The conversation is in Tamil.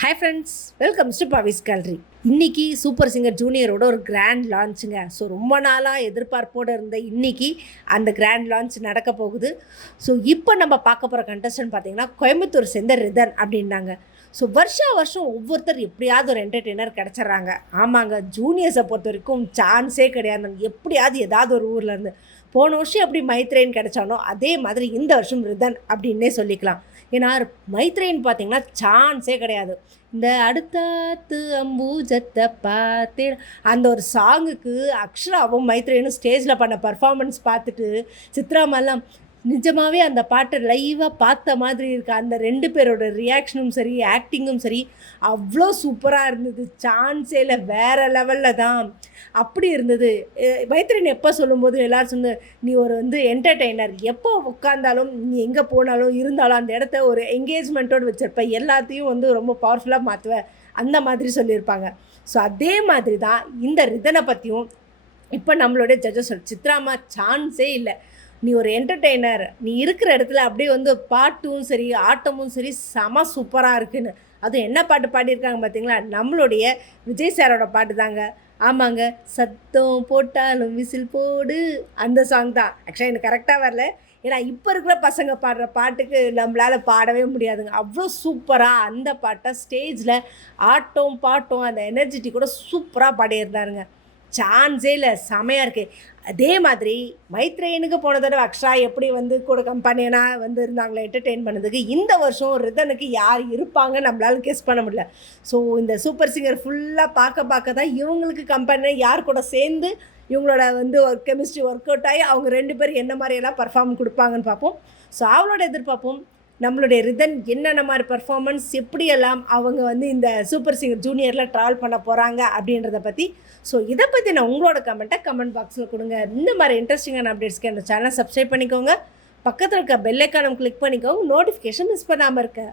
Hi friends, welcome to Pavi's gallery. இன்றைக்கி சூப்பர் சிங்கர் ஜூனியரோட ஒரு கிராண்ட் லான்ச்சுங்க. ஸோ ரொம்ப நாளாக எதிர்பார்ப்போடு இருந்த இன்றைக்கி அந்த கிராண்ட் லான்ச் நடக்க போகுது. ஸோ இப்போ நம்ம பார்க்க போகிற கண்டஸ்டன்ட் பார்த்திங்கன்னா கோயம்புத்தூர் சேர்ந்த ரிதன் அப்படின்னாங்க. ஸோ வருஷம் ஒவ்வொருத்தர் எப்படியாவது ஒரு என்டர்டெய்னர் கிடச்சிட்றாங்க. ஆமாங்க, ஜூனியர்ஸை பொறுத்த வரைக்கும் சான்ஸே கிடையாது. எப்படியாவது ஏதாவது ஒரு ஊர்லேருந்து போன வருஷம் எப்படி மைத்ரேன் கிடச்சானோ அதே மாதிரி இந்த வருஷம் ரிதன் அப்படின்னே சொல்லிக்கலாம். ஏன்னா மைத்ரேன் பார்த்திங்கன்னா சான்ஸே கிடையாது. இந்த அடுத்தாத்து அம்பூஜத்தை பார்த்தே அந்த ஒரு சாங்குக்கு அக்ஷராவும் மைத்ரேனும் ஸ்டேஜில் பண்ண பர்ஃபார்மன்ஸ் பார்த்துட்டு சித்ராமெல்லாம் நிஜமாகவே அந்த பாட்டை லைவாக பார்த்த மாதிரி இருக்குது. அந்த 2 பேரோட ரியாக்ஷனும் சரி, ஆக்டிங்கும் சரி அவ்வளோ சூப்பராக இருந்தது. சான்ஸே இல்லை, வேறு லெவலில் தான் அப்படி இருந்தது. மைத்ரேன் எப்போ சொல்லும்போது எல்லோரும் சொன்ன, நீ ஒரு என்டர்டெய்னர், எப்போ உட்காந்தாலும் நீ எங்கே போனாலும் இருந்தாலும் அந்த இடத்த ஒரு என்கேஜ்மெண்ட்டோடு வச்சுருப்ப, எல்லாத்தையும் ரொம்ப பவர்ஃபுல்லாக மாற்றுவ, அந்த மாதிரி சொல்லியிருப்பாங்க. ஸோ அதே மாதிரி தான் இந்த ரிதனை பற்றியும் இப்போ நம்மளுடைய ஜட்ஜஸ் சித்ராமா சான்ஸே இல்லை. நீ ஒரு என்டர்டெய்னர், நீ இருக்கிற இடத்துல அப்படியே பாட்டும் சரி ஆட்டமும் சரி செம சூப்பராக இருக்குன்னு. அதுவும் என்ன பாட்டு பாடியிருக்காங்க பார்த்தீங்களா? நம்மளுடைய விஜய் சாரோட பாட்டு தாங்க. ஆமாங்க, சத்தம் போட்டாலும் விசில் போடு, அந்த சாங் தான். ஆக்சுவலாக எனக்கு கரெக்டாக வரல, ஏன்னா இப்போ இருக்கிற பசங்க பாடுற பாட்டுக்கு நம்மளால் பாடவே முடியாதுங்க. அவ்வளோ சூப்பராக அந்த பாட்டை ஸ்டேஜில் ஆட்டம் பாட்டம் அந்த எனர்ஜிட்டி கூட சூப்பராக பாடியிருந்தாருங்க. சான்ஸே இல்லை, செமையாக இருக்குது. அதே மாதிரி மைத்ரேனுக்கு போன தடவை அக்ஷரா எப்படி கூட கம்பெனியனாக இருந்தாங்களே என்டர்டெயின் பண்ணதுக்கு, இந்த வருஷம் ரிதனுக்கு யார் இருப்பாங்க நம்மளால கெஸ் பண்ண முடியல. ஸோ இந்த சூப்பர் சிங்கர் ஃபுல்லாக பார்க்க தான் இவங்களுக்கு கம்பெனியாக யார் கூட சேர்ந்து இவங்களோட ஒரு கெமிஸ்ட்ரி ஒர்க் அவுட் ஆகி அவங்க 2 பேர் என்ன மாதிரியெல்லாம் பர்ஃபார்ம் கொடுப்பாங்கன்னு பார்ப்போம். ஸோ அவளோட எதிர்பார்ப்போம் நம்மளுடைய ரிதன் என்னென்ன மாதிரி பர்ஃபார்மன்ஸ், எப்படியெல்லாம் அவங்க இந்த சூப்பர் சிங்கர் ஜூனியரில் ட்ராவல் பண்ண போகிறாங்க அப்படின்றத பற்றி. ஸோ இதை பற்றி நான் உங்களோட கமெண்ட் பாக்ஸில் கொடுங்க. இந்த மாதிரி இன்ட்ரெஸ்டிங்கான அப்டேட்ஸ்க்கு இந்த சேனலை சப்ஸ்கிரைப் பண்ணிக்கோங்க. பக்கத்தில் இருக்க பெல் ஐக்கானை கிளிக் பண்ணிக்கோங்க, நோட்டிஃபிகேஷன் மிஸ் பண்ணாமல் இருக்க.